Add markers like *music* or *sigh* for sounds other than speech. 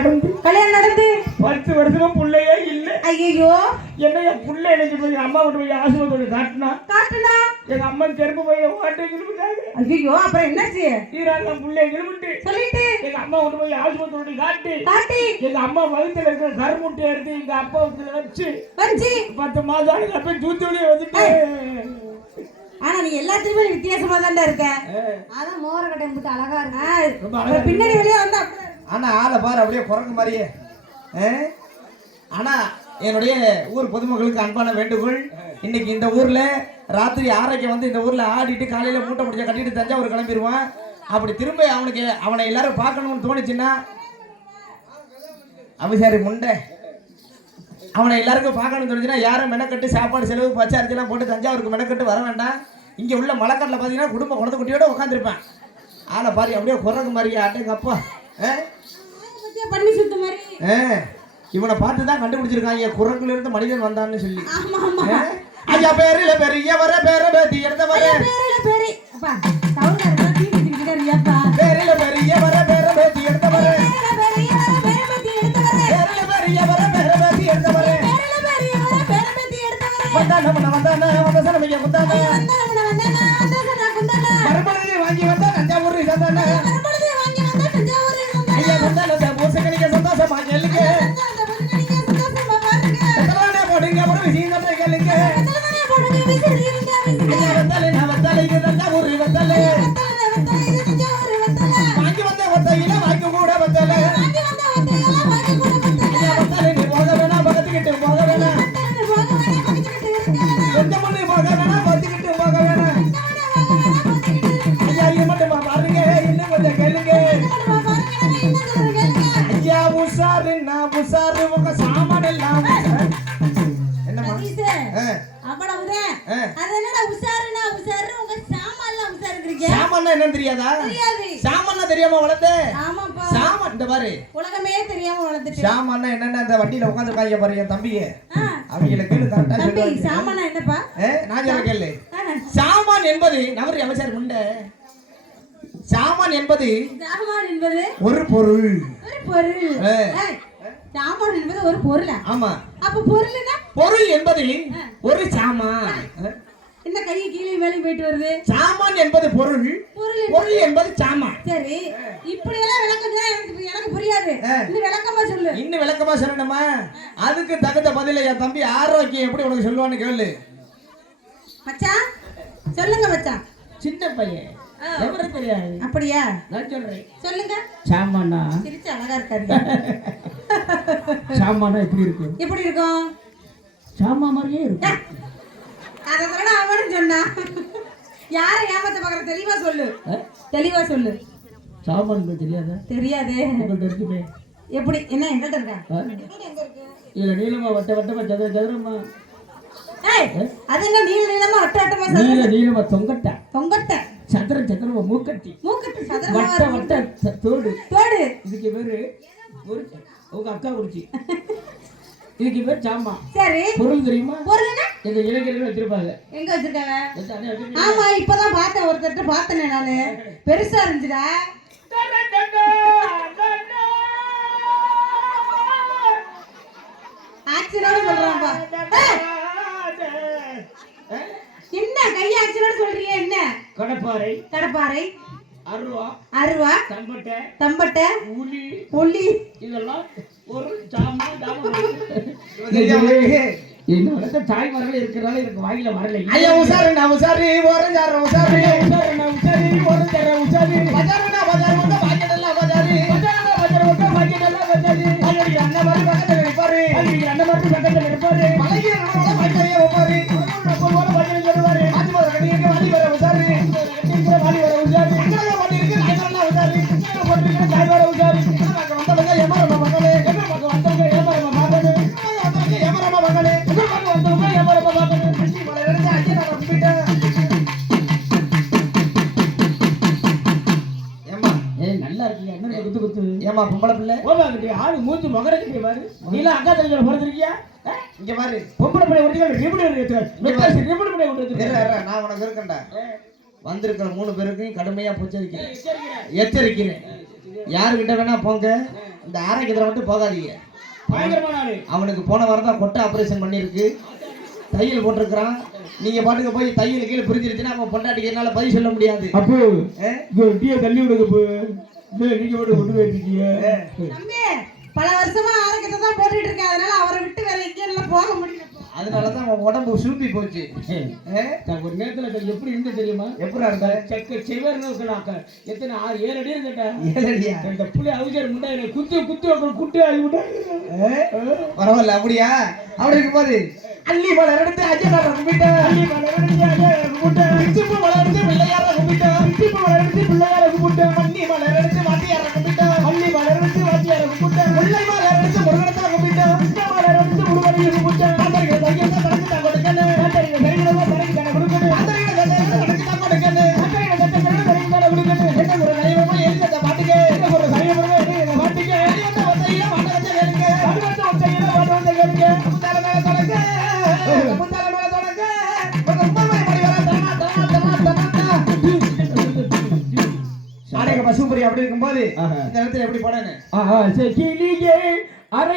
நடந்து கல்யாணம் நடந்து? பத்து வருஷமா புள்ளையே இல்ல. ஐயோ என்ன என் புள்ள எனக்கு போய் அம்மா கொண்டு போய் ஆஸ்பத்திரி காட்டினா? காட்டுனா? எங்க அம்மா கருப்பு போய் ஓட்டை கிளம்பிட்டாங்க ஐயோ அப்புறம் என்னாச்சு? ஈரான் புள்ளைய கிளம்பிட்டு சொல்லிட்டு. எங்க அம்மா கொண்டு போய் ஆஸ்பத்திரி காட்டி. காட்டி. எங்க அம்மா வயித்துல இருக்கிற கருமுட்டை எடுத்து எங்க அப்பாவுக்கு வச்சு. வஞ்சி பத்து மாதம் ஆகுது அப்ப தூத்துக்குடி வந்துட்டு ஆனா நீ எல்லாத்துலயுமே வித்தியாசமா தான்டா இருக்க அதான் மோர கட்டை அழகா ரொம்ப இருக்கு பின்னாடி வெளியே வந்தா ஆனால் ஆளை பாரு அப்படியே குரங்கு மாதிரியே. ஆனால் என்னுடைய ஊர் பொதுமக்களுக்கு அன்பான வேண்டுகோள் இன்னைக்கு இந்த ஊரில் ராத்திரி ஆரைக்கு வந்து இந்த ஊரில் ஆடிட்டு காலையில் மூட்டை முடிச்ச கட்டிட்டு தஞ்சாவூர் கிளம்பிடுவான் அப்படி திரும்ப அவனுக்கு அவனை எல்லாரும் பார்க்கணும்னு தோணுச்சுன்னா அபிசாரி முண்டை. அவனை எல்லாருக்கும் பார்க்கணும்னு தோணுச்சுன்னா யாரும் மெனக்கட்டு சாப்பாடு செலவு பச்சை போட்டு தஞ்சாவூருக்கு மெனக்கட்டு வர வேண்டாம். இங்கே உள்ள மலைக்கட்டில் பார்த்தீங்கன்னா குடும்ப குழந்தை குட்டியோட உட்காந்துருப்பேன் ஆளை பாரு அப்படியே குரங்கு மாதிரியா அட்டைங்க அப்பா ஆ? பண்ணி சுத்த மாதிரி. ஆ, இவனை பார்த்து தான் கண்டுபிடிச்சிருக்காங்க. குரங்குல இருந்து மனிதன் வந்தான்னு சொல்லி? ஐயா பேரில பெரிய வர பேர. பேத்தி எடுத்த வர பேரில பேரி பெரிய வர பேர பேத்தி எடுத்த வர பேரில பேரி பேர பத்தி எத்தனை போடுங்க ஒரு விஷயம் தான் சாமான்னா என்னன்னு தெரியாதா? சாமான்னா தெரியாம வளர்த்த சாமான் இந்த பாரு. உலகமே தெரியாம வளர்ந்துட்டு. சாமான்னா என்னன்னு அந்த வண்டியில உட்காந்துருக்காங்க பாரு என் தம்பிங்க அவங்கள கேளு கரெக்டா தம்பி சாமானா என்னப்பா? நான் சொல்ல கேளு. சாமான் என்பது நவரி அமைச்சர் முண்ட சாமான் என்பது சாமான் என்பது ஒரு பொருள். ஒரு பொருள். சாமான் என்பது ஒரு பொருளா? ஆமா. அப்ப பொருள்னா? பொருள் என்பது ஒரு சாமான். என்ன கையை கீழே மேலே போயிட்டு வருது. சாமான் என்பது பொருள் பொருள் என்பது- பொருள் என்பது சாமான். சரி இப்படி எல்லாம் விளக்கம் எனக்கு புரியாது. இன்னும் விளக்கமா சொல்லு. இன்னும் விளக்கமா சொல்லணுமா? அதுக்கு தகுந்த பதில என் தம்பி ஆரோக்கியம் எப்படி உனக்கு சொல்லுவான்னு கேளு. மச்சான் சொல்லுங்க மச்சான். சின்ன பையன். அப்படியா? நான் சொல்றேன். சொல்லுங்க. சாமானா? சிரிச்சு அழகா இருக்காரு *laughs* சாமானா எப்படி இருக்கும்? எப்படி இருக்கும்? சாமா மாதிரியே இருக்கும். அதை சொல்ல அவனும் சொன்னான் யாரை ஏமாத்த பாக்குற தெளிவா சொல்லு? தெளிவா சொல்லு. சாமான் தெரியாதா? தெரியாதே. இருக்குமே. எப்படி? என்ன எங்கிட்ட இருக்கா? நீளமா வட்ட வட்டமா சதுர சதுரமா. அது என்ன நீல நீளமா வட்ட வட்டமா நீளமா தொங்கட்ட. தொங்கட்ட. சதுர சதுரமா மூக்கட்டி. மூக்கட்டு சதுரமா வட்ட வட்ட தோடு. தோடு. இதுக்கு பேரு உங்க அக்கா குறிச்சி இதுக்கு பேர் சாமா. சரி. பொருள் தெரியுமா? பொருள் எங்க இளைஞர்கள் வச்சிருப்பாங்க. எங்க வச்சிருக்காங்க. ஆமா இப்பதான் பார்த்தேன் ஒருத்தர்ட்ட பார்த்தேனே நானு. பெருசா இருந்துச்சுடா. ஆக்சிடோட சொல்றான்பா என்ன கை ஆக்சிடோட சொல்றீங்க என்ன? கடப்பாறை. கடப்பாறை. அருவா. அருவா. தம்பட்டை. தம்பட்டை. இதெல்லாம் ஒரு தெரியாம என்னோட தாய்மார்கள் இருக்கிறனால எனக்கு வாயில வரல ஐயா உசாரு நான் உசாரு ஓரஞ்சாரு உசாரு உசாரு நான் உசாரி, ஒரு தர உசாரி. பஜாருனா பஜார் வந்து பாக்கெட்டெல்லாம் பஜாரு பஜார்ல பஜார் விட்டா பாக்கெட்டெல்லாம் வச்சாச்சு. அதோடைய அண்ணன் மாதிரி பக்கத்துல நிற்பாரு அதுக்கு அந்த மாதிரி பக்கத்துல இருப்பாரு. மலைக்கு நம்மளோட பாய்க்கறியே வைப்பாரு என்ன குத்து குத்து. ஏம்மா பொம்பளை பிள்ளை? ஓமா கிட்டே ஆளு மூஞ்சி முகரக்கிட்டே பாரு. நீலாம் அக்கா தங்கச்சியோட பிறந்திருக்கியா? இங்க பாரு. பொம்பளை பிள்ளை ரிபன் எடுத்து மெட்டாசி ரிபன் பிள்ளை கொண்டு நான் உனக்கு இருக்கேன்டா. வந்திருக்கிற மூணு பேருக்கும் கடுமையா எச்சரிக்கிறேன். எச்சரிக்கிறேன். யாருக்கிட்ட வேணா போங்க. இந்த ஆரோக்கியத்தில் மட்டும் போகாதீங்க. அவனுக்கு போன வாரம் தான் கொட்டை ஆப்ரேஷன் பண்ணியிருக்கு. தையல் போட்டிருக்கிறான். நீங்க பாட்டுக்கு போய் தையல் கீழே புரிஞ்சிருச்சுன்னா அவன் பொண்டாட்டிக்கு என்னால பதில் சொல்ல முடியாது. அப்போ தள்ளி விடுங்க நீங்க மட்டும் கொண்டு போயிருக்கீங்க தம்பி பல வருஷமா ஆரோக்கியத்தை தான் போட்டுட்டு இருக்கேன். அதனால அவரை விட்டு வேற எங்கேயும் போக முடியல. அதனால தான் அவன் உடம்பு சுருப்பி போச்சு? நான் ஒரு நேரத்துல எப்படி இருந்து தெரியுமா? எப்படா இருந்தா? செக்க இருக்கலாக்க எத்தனை ஆறு ஏழு அடி இருந்தட்டா ஏழடியா? இந்த புள்ளி அவிச்சர் முண்டா குத்து குத்து அப்புறம் குட்டு ஆகி விட்டா. பரவாயில்ல அப்படியா? அப்படி இருக்கும்போது அள்ளி மலர் எடுத்து அஜயனார கும்பிட்ட அள்ளி மலர் எடுத்து அஜயனாரை கும்பிட்ட. பிச்சுப்பு மலர் எடுத்து பிள்ளையார கும்பிட்ட பிச்சுப்பு மலர் எடுத்து பிள்ளையாரை கும்பிட்ட. மண்ணி மலர் அப்படி இருக்கும்போது. இந்த இடத்துல எப்படி கிளியே